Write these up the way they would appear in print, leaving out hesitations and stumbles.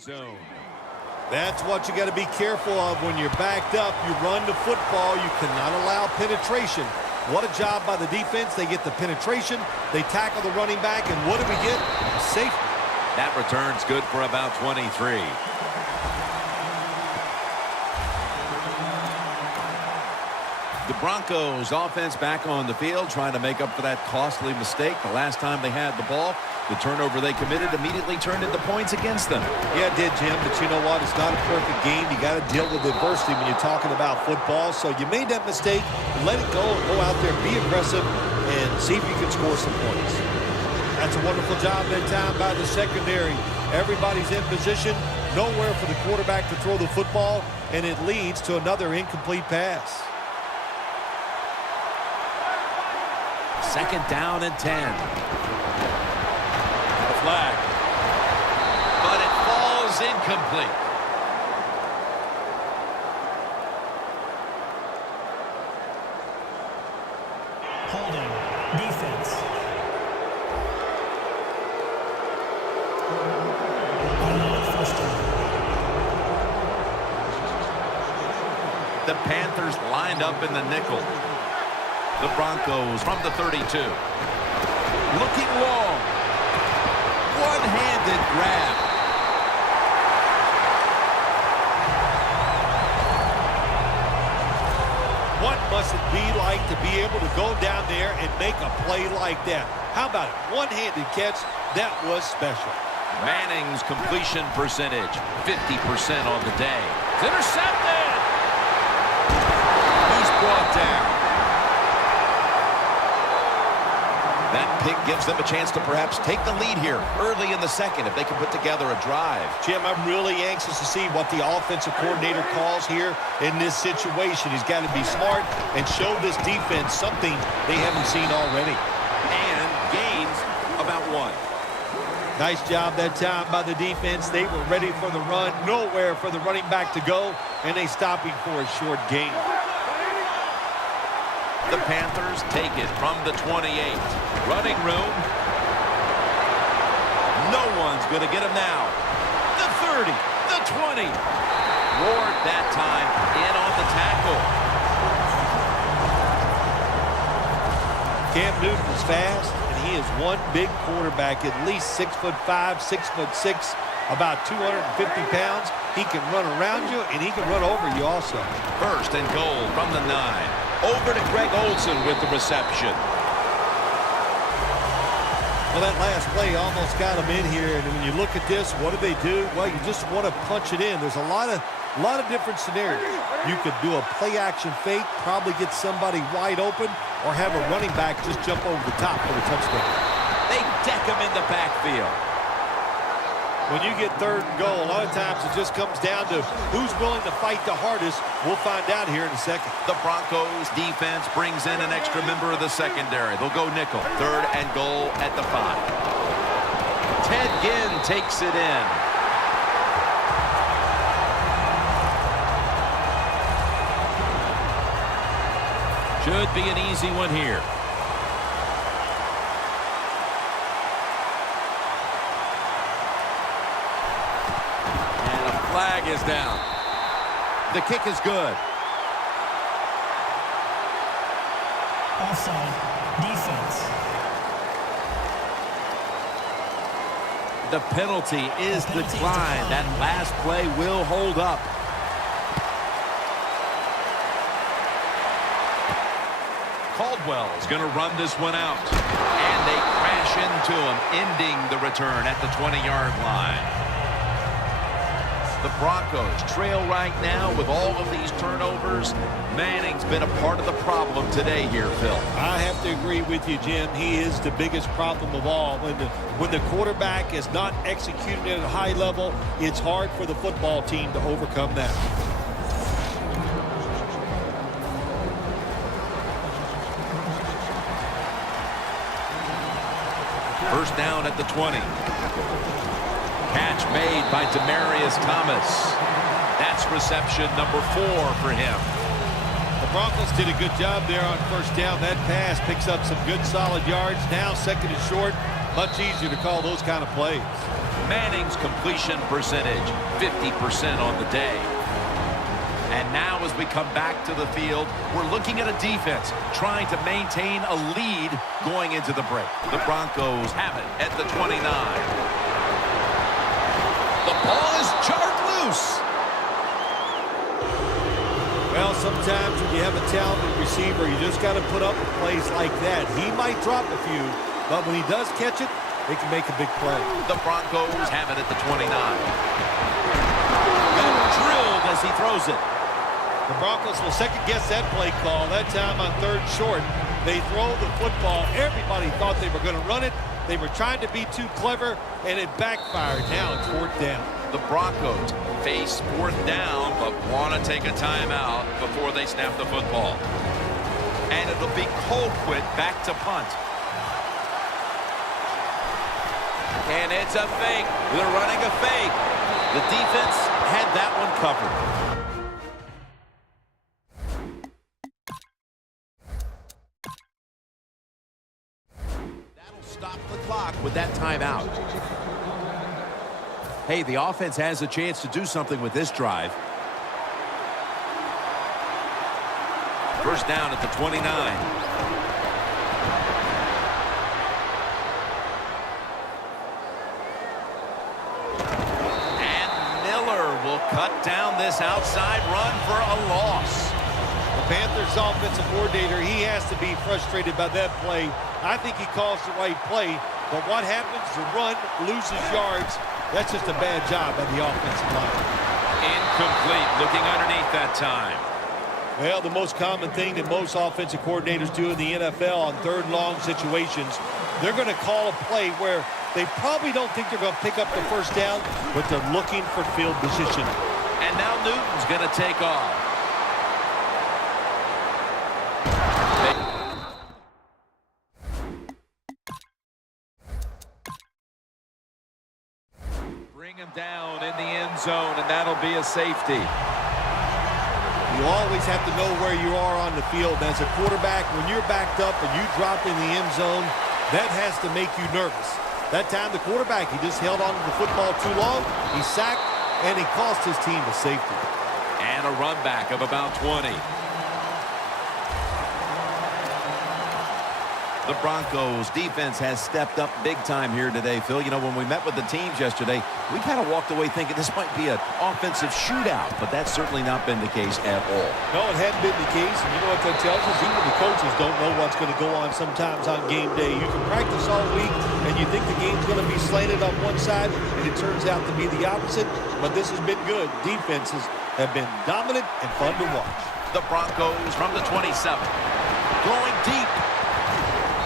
zone. That's what you got to be careful of when you're backed up. You run the football. You cannot allow penetration. What a job by the defense. They get the penetration. They tackle the running back. And what do we get? A safety. That return's good for about 23. The Broncos offense back on the field trying to make up for that costly mistake. The last time they had the ball, the turnover they committed immediately turned into points against them. Yeah, it did, Jim, but you know what? It's not a perfect game. You got to deal with adversity when you're talking about football. So you made that mistake. Let it go and go out there, be aggressive, and see if you can score some points. That's a wonderful job that time by the secondary. Everybody's in position. Nowhere for the quarterback to throw the football, and it leads to another incomplete pass. Second down and 10. The flag. But it falls incomplete. Holding. Defense. First down. The Panthers lined up in the nickel. The Broncos from the 32. Looking long. One-handed grab. What must it be like to be able to go down there and make a play like that? How about it? One-handed catch. That was special. Manning's completion percentage, 50% on the day. It's intercepted. He's brought down. That pick gives them a chance to perhaps take the lead here early in the second if they can put together a drive. Jim, I'm really anxious to see what the offensive coordinator calls here in this situation. He's got to be smart and show this defense something they haven't seen already. And gains about 1. Nice job that time by the defense. They were ready for the run. Nowhere for the running back to go, and they stop him for a short gain. The Panthers take it from the 28. Running room. No one's going to get him now. The 30, the 20. Ward that time in on the tackle. Cam Newton is fast, and he is one big quarterback, at least 6'5", 6'6", about 250 pounds. He can run around you, and he can run over you also. First and goal from the 9. Over to Greg Olsen with the reception. Well, that last play almost got him in here, and when you look at this, what do they do? Well, you just want to punch it in. There's a lot of different scenarios. You could do a play-action fake, probably get somebody wide open, or have a running back just jump over the top for the touchdown. They deck him in the backfield. When you get third and goal, a lot of times it just comes down to who's willing to fight the hardest. We'll find out here in a second. The Broncos defense brings in an extra member of the secondary. They'll go nickel. Third and goal at the 5. Ted Ginn takes it in. Should be an easy one here. Flag is down. The kick is good. Offside. Defense. The penalty is declined. That last play will hold up. Caldwell's going to run this one out. And they crash into him, ending the return at the 20-yard line. The Broncos trail right now with all of these turnovers. Manning's been a part of the problem today here, Phil. I have to agree with you, Jim. He is the biggest problem of all. When the quarterback is not executing at a high level, it's hard for the football team to overcome that. First down at the 20. Catch made by Demaryius Thomas. That's reception number 4 for him. The Broncos did a good job there on first down. That pass picks up some good solid yards. Now second and short. Much easier to call those kind of plays. Manning's completion percentage, 50% on the day. And now as we come back to the field, we're looking at a defense trying to maintain a lead going into the break. The Broncos have it at the 29. The ball is jarred loose. Well, sometimes when you have a talented receiver, you just got to put up with plays like that. He might drop a few, but when he does catch it, they can make a big play. The Broncos have it at the 29. Got drilled as he throws it. The Broncos will second-guess that play call. That time on 3rd short, they throw the football. Everybody thought they were going to run it. They were trying to be too clever, and it backfired. Now it's 4th down. The Broncos face 4th down, but want to take a timeout before they snap the football. And it'll be Colquitt back to punt. And it's a fake. They're running a fake. The defense had that one covered. Stop the clock with that timeout. Hey, the offense has a chance to do something with this drive. First down at the 29. And Miller will cut down this outside run for a loss. The Panthers offensive coordinator, he has to be frustrated by that play. I think he calls the right play, but what happens? The run loses yards. That's just a bad job by the offensive line. Incomplete, looking underneath that time. Well, the most common thing that most offensive coordinators do in the NFL on 3rd and long situations, they're going to call a play where they probably don't think they're going to pick up the first down, but they're looking for field position. And now Newton's going to take off. Bring him down in the end zone, and that'll be a safety. You always have to know where you are on the field. As a quarterback, when you're backed up and you drop in the end zone, that has to make you nervous. That time, the quarterback, he just held on to the football too long. He sacked, and he cost his team a safety. And a run back of about 20. The Broncos defense has stepped up big time here today, Phil. You know, when we met with the teams yesterday, we kind of walked away thinking this might be an offensive shootout, but that's certainly not been the case at all. No, it hadn't been the case, and you know what that tells us? Even the coaches don't know what's going to go on sometimes on game day. You can practice all week, and you think the game's going to be slanted on one side, and it turns out to be the opposite, but this has been good. Defenses have been dominant and fun to watch. The Broncos from the 27, going deep.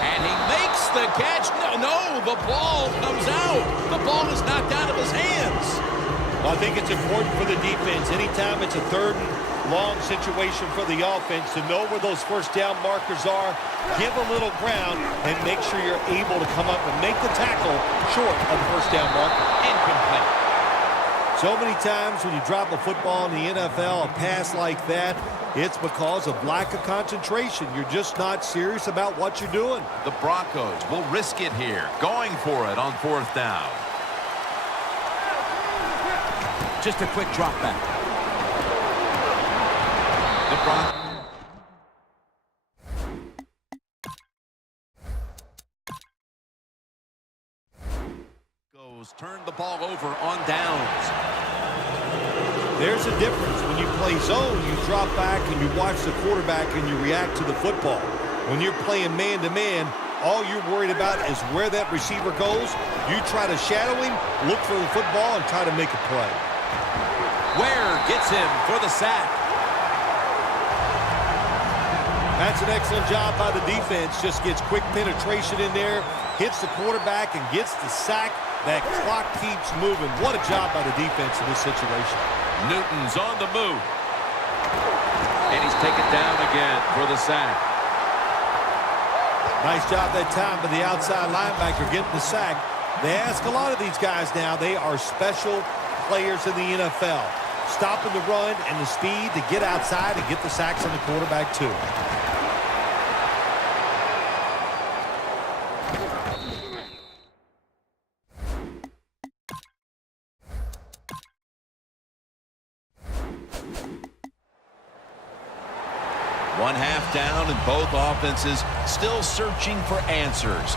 And he makes the catch. No, the ball comes out. The ball is knocked out of his hands. Well, I think it's important for the defense. Anytime it's a 3rd and long situation for the offense to know where those first down markers are, give a little ground, and make sure you're able to come up and make the tackle short of the first down marker. Incomplete. So many times when you drop a football in the NFL, a pass like that, it's because of lack of concentration. You're just not serious about what you're doing. The Broncos will risk it here, going for it on 4th down. Just a quick drop back. The Broncos turn the ball over on downs. There's a difference. When you play zone, you drop back and you watch the quarterback and you react to the football. When you're playing man-to-man, all you're worried about is where that receiver goes. You try to shadow him, look for the football, and try to make a play. Ware gets him for the sack. That's an excellent job by the defense. Just gets quick penetration in there, hits the quarterback, and gets the sack. That clock keeps moving. What a job by the defense in this situation. Newton's on the move. And he's taken down again for the sack. Nice job that time by the outside linebacker getting the sack. They ask a lot of these guys now. They are special players in the NFL. Stopping the run and the speed to get outside and get the sacks on the quarterback too. One half down, and both offenses still searching for answers.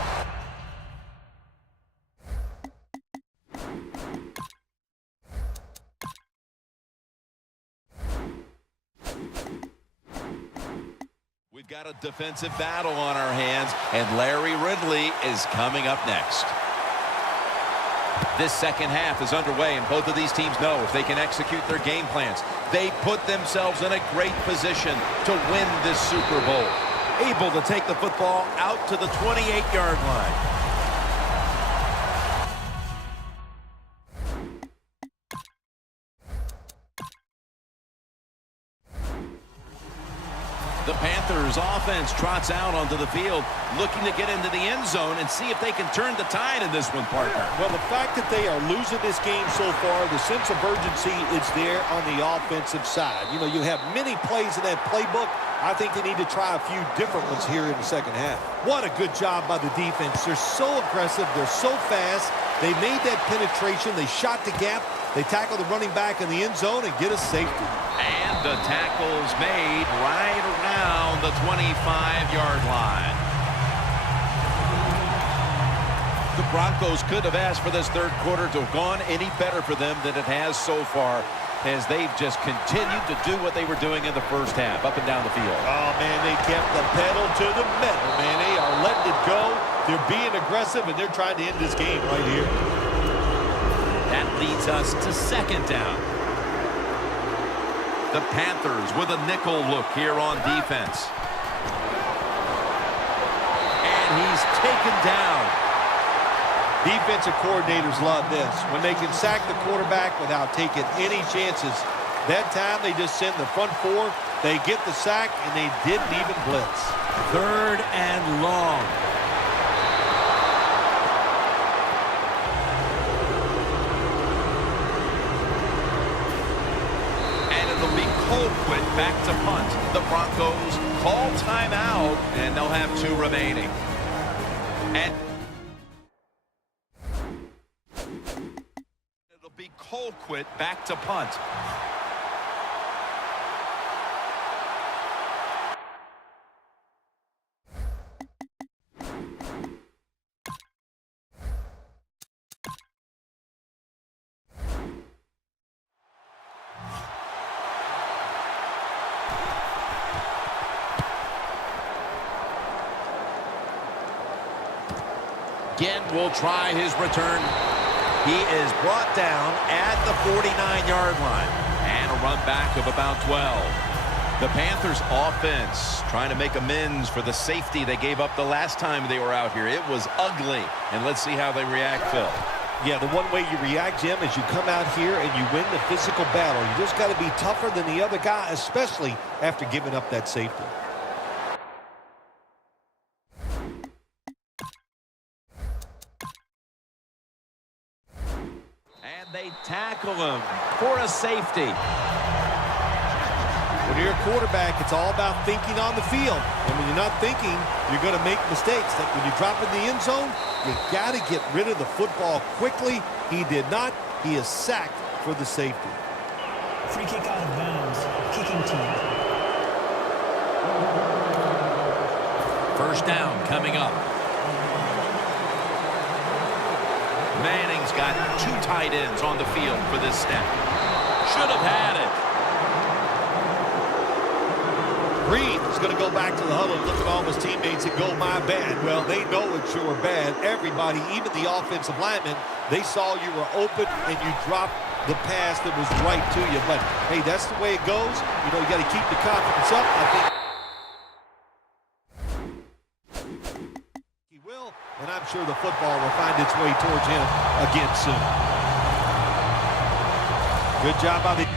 We've got a defensive battle on our hands, and Larry Ridley is coming up next. This second half is underway, and both of these teams know if they can execute their game plans, they put themselves in a great position to win this Super Bowl. Able to take the football out to the 28-yard line. The Panthers offense trots out onto the field, looking to get into the end zone and see if they can turn the tide in this one, partner. Well, the fact that they are losing this game so far, the sense of urgency is there on the offensive side. You know, you have many plays in that playbook. I think they need to try a few different ones here in the second half. What a good job by the defense. They're so aggressive. They're so fast. They made that penetration. They shot the gap. They tackle the running back in the end zone and get a safety. And the tackle's made right around the 25-yard line. The Broncos could have asked for this third quarter to have gone any better for them than it has so far, as they've just continued to do what they were doing in the first half, up and down the field. Oh, man, they kept the pedal to the metal, man. They are letting it go. They're being aggressive, and they're trying to end this game right here. That leads us to second down. The Panthers with a nickel look here on defense. And he's taken down. Defensive coordinators love this. When they can sack the quarterback without taking any chances. That time they just send the front four. They get the sack, and they didn't even blitz. Third and long. Colquitt back to punt. The Broncos call timeout, and they'll have 2 remaining. And it'll be Colquitt back to punt. Again, will try his return. He is brought down at the 49-yard line. And a run back of about 12. The Panthers offense trying to make amends for the safety they gave up the last time they were out here. It was ugly. And let's see how they react, Phil. Yeah, the one way you react, Jim, is you come out here and you win the physical battle. You just got to be tougher than the other guy, especially after giving up that safety. They tackle him for a safety. When you're a quarterback, it's all about thinking on the field. And when you're not thinking, you're going to make mistakes. That when you drop in the end zone, you got to get rid of the football quickly. He did not. He is sacked for the safety. Free kick out of bounds. Kicking team. First down coming up. Manning's got 2 tight ends on the field for this snap. Should have had it. Green is going to go back to the huddle and look at all his teammates and go, my bad. Well, they know it's your bad. Everybody, even the offensive linemen, they saw you were open and you dropped the pass that was right to you. But, hey, that's the way it goes. You know, you got to keep the confidence up. I think he will, and I'm sure the football will find its way towards him again soon. Good job by the